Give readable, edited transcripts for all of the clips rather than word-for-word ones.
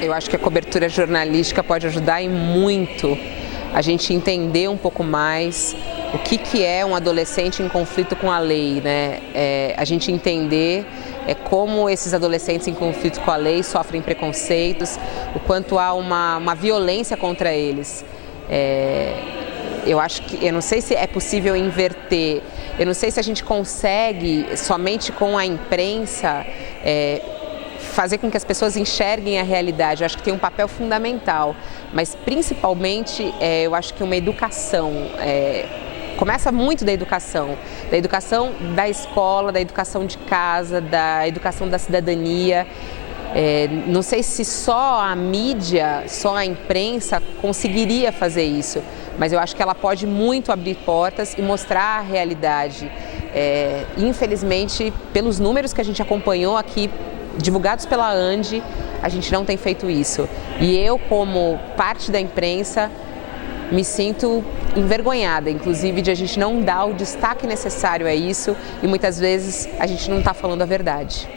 Eu acho que a cobertura jornalística pode ajudar e muito a gente entender um pouco mais o que é um adolescente em conflito com a lei, né? A gente entender como esses adolescentes em conflito com a lei sofrem preconceitos, o quanto há uma violência contra eles. Eu não sei se é possível inverter, eu não sei se a gente consegue, somente com a imprensa, fazer com que as pessoas enxerguem a realidade. Eu acho que tem um papel fundamental, mas principalmente eu acho que uma educação, começa muito da educação da escola, da educação de casa, da educação da cidadania. Não sei se só a mídia, só a imprensa conseguiria fazer isso, mas eu acho que ela pode muito abrir portas e mostrar a realidade. Infelizmente, pelos números que a gente acompanhou aqui, divulgados pela ANDI, a gente não tem feito isso. E eu, como parte da imprensa, me sinto envergonhada, inclusive, de a gente não dar o destaque necessário a isso e muitas vezes a gente não está falando a verdade.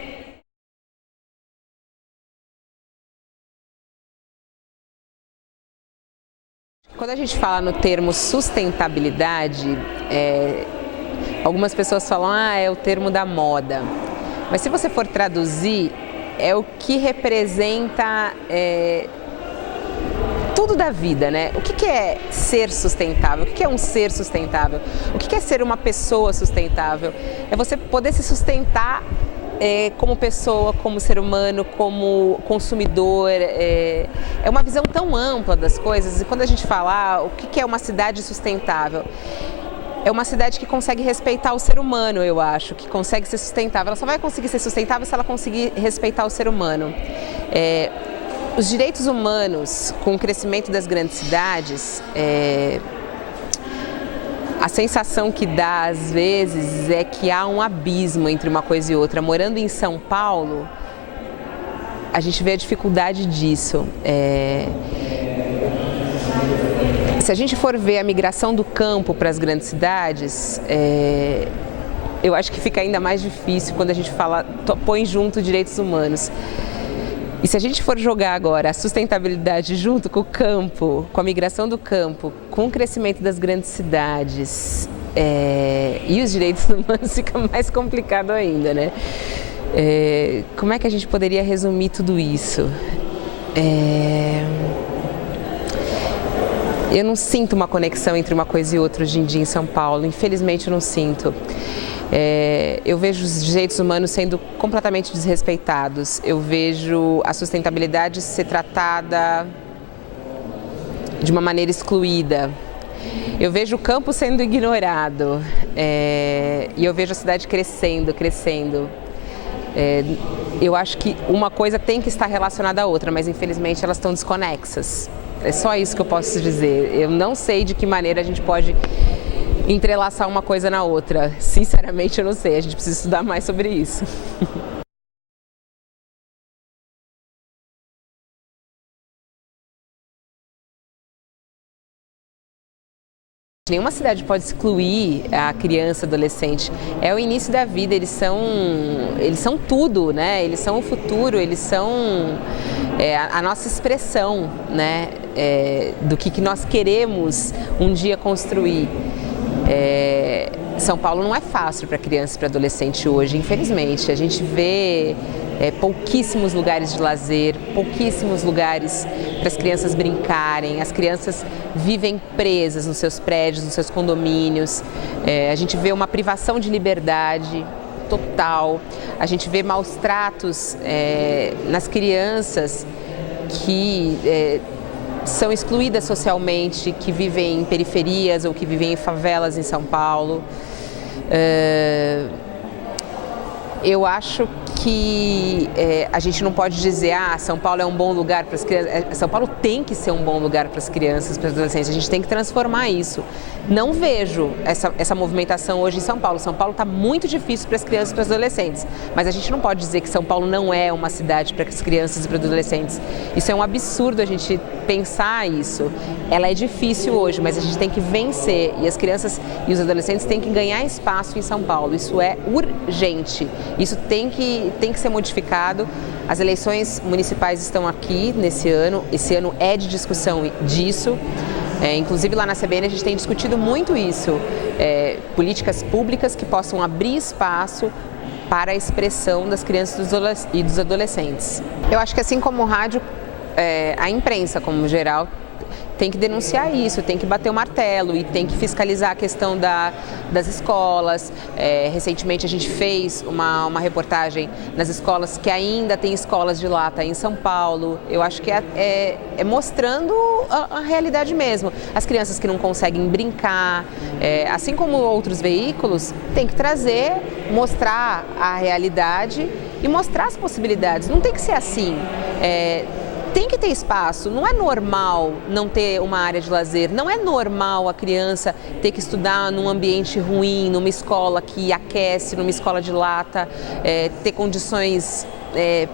Quando a gente fala no termo sustentabilidade, algumas pessoas falam, é o termo da moda. Mas se você for traduzir, é o que representa tudo da vida, né? O que é ser sustentável? O que é um ser sustentável? O que é ser uma pessoa sustentável? É você poder se sustentar como pessoa, como ser humano, como consumidor. É uma visão tão ampla das coisas. E quando a gente fala o que é uma cidade sustentável, é uma cidade que consegue respeitar o ser humano, eu acho, que consegue ser sustentável. Ela só vai conseguir ser sustentável se ela conseguir respeitar o ser humano. Os direitos humanos, com o crescimento das grandes cidades, a sensação que dá, às vezes, é que há um abismo entre uma coisa e outra. Morando em São Paulo, a gente vê a dificuldade disso. Se a gente for ver a migração do campo para as grandes cidades, eu acho que fica ainda mais difícil quando a gente põe junto direitos humanos. E se a gente for jogar agora a sustentabilidade junto com o campo, com a migração do campo, com o crescimento das grandes cidades e os direitos humanos, fica mais complicado ainda, né? Como é que a gente poderia resumir tudo isso? Eu não sinto uma conexão entre uma coisa e outra hoje em dia em São Paulo, infelizmente eu não sinto. Eu vejo os direitos humanos sendo completamente desrespeitados, eu vejo a sustentabilidade ser tratada de uma maneira excluída, eu vejo o campo sendo ignorado e eu vejo a cidade crescendo. Eu acho que uma coisa tem que estar relacionada à outra, mas infelizmente elas estão desconexas. É só isso que eu posso dizer. Eu não sei de que maneira a gente pode entrelaçar uma coisa na outra. Sinceramente, eu não sei. A gente precisa estudar mais sobre isso. Nenhuma cidade pode excluir a criança, adolescente. É o início da vida, eles são tudo, né? Eles são o futuro, eles são a nossa expressão, né? Do que nós queremos um dia construir. São Paulo não é fácil para criança e para adolescente hoje, infelizmente. A gente vê pouquíssimos lugares de lazer, pouquíssimos lugares para as crianças brincarem. As crianças vivem presas nos seus prédios, nos seus condomínios. A gente vê uma privação de liberdade total. A gente vê maus tratos nas crianças que são excluídas socialmente, que vivem em periferias ou que vivem em favelas em São Paulo. Eu acho que a gente não pode dizer São Paulo é um bom lugar para as crianças. São Paulo tem que ser um bom lugar para as crianças, para os adolescentes. A gente tem que transformar isso. Não vejo essa movimentação hoje em São Paulo. São Paulo está muito difícil para as crianças e para os adolescentes. Mas a gente não pode dizer que São Paulo não é uma cidade para as crianças e para os adolescentes. Isso é um absurdo a gente pensar isso. Ela é difícil hoje, mas a gente tem que vencer. E as crianças e os adolescentes têm que ganhar espaço em São Paulo. Isso é urgente. Isso tem que que ser modificado. As eleições municipais estão aqui nesse ano, esse ano é de discussão disso. Inclusive lá na CBN a gente tem discutido muito isso, políticas públicas que possam abrir espaço para a expressão das crianças e dos adolescentes. Eu acho que assim como o rádio, a imprensa como geral tem que denunciar isso, tem que bater o martelo e tem que fiscalizar a questão das escolas. Recentemente a gente fez uma reportagem nas escolas que ainda tem escolas de lata em São Paulo. Eu acho que é mostrando a realidade mesmo. As crianças que não conseguem brincar, assim como outros veículos, tem que trazer, mostrar a realidade e mostrar as possibilidades. Não tem que ser assim. Tem que ter espaço, não é normal não ter uma área de lazer, não é normal a criança ter que estudar num ambiente ruim, numa escola que aquece, numa escola de lata, ter condições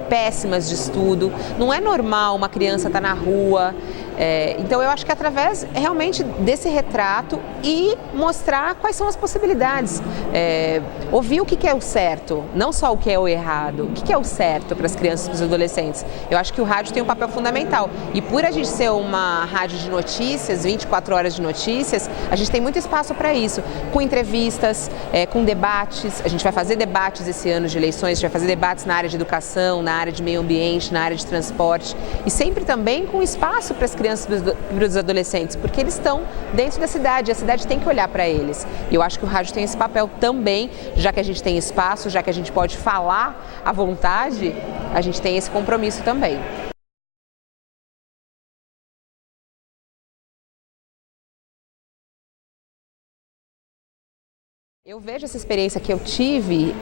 péssimas de estudo, não é normal uma criança estar na rua. Então eu acho que através realmente desse retrato e mostrar quais são as possibilidades, ouvir o que é o certo, não só o que é o errado, o que é o certo para as crianças e para os adolescentes. Eu acho que o rádio tem um papel fundamental e por a gente ser uma rádio de notícias, 24 horas de notícias, a gente tem muito espaço para isso, com entrevistas, com debates. A gente vai fazer debates esse ano de eleições, a gente vai fazer debates na área de educação, na área de meio ambiente, na área de transporte e sempre também com espaço para as crianças e para os adolescentes, porque eles estão dentro da cidade e a cidade tem que olhar para eles. E eu acho que o rádio tem esse papel também, já que a gente tem espaço, já que a gente pode falar à vontade, a gente tem esse compromisso também. Eu vejo essa experiência que eu tive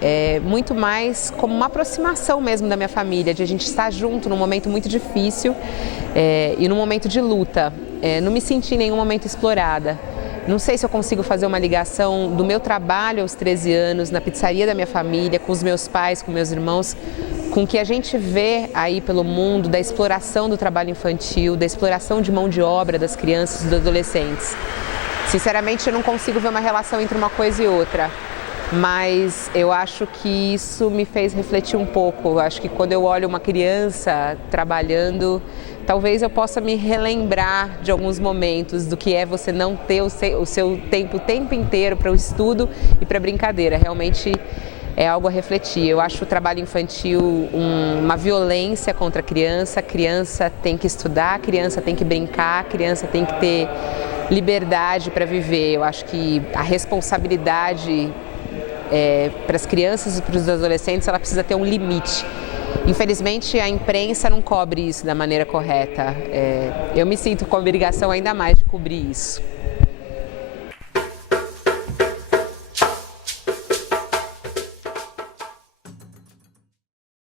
muito mais como uma aproximação mesmo da minha família, de a gente estar junto num momento muito difícil e num momento de luta. Não me senti em nenhum momento explorada. Não sei se eu consigo fazer uma ligação do meu trabalho aos 13 anos, na pizzaria da minha família, com os meus pais, com meus irmãos, com o que a gente vê aí pelo mundo da exploração do trabalho infantil, da exploração de mão de obra das crianças e dos adolescentes. Sinceramente, eu não consigo ver uma relação entre uma coisa e outra, mas eu acho que isso me fez refletir um pouco. Eu acho que quando eu olho uma criança trabalhando, talvez eu possa me relembrar de alguns momentos do que é você não ter o seu tempo inteiro para o estudo e para a brincadeira. Realmente é algo a refletir. Eu acho o trabalho infantil uma violência contra a criança tem que estudar, a criança tem que brincar, a criança tem que ter liberdade para viver. Eu acho que a responsabilidade para as crianças e para os adolescentes, ela precisa ter um limite. Infelizmente, a imprensa não cobre isso da maneira correta. Eu me sinto com a obrigação ainda mais de cobrir isso.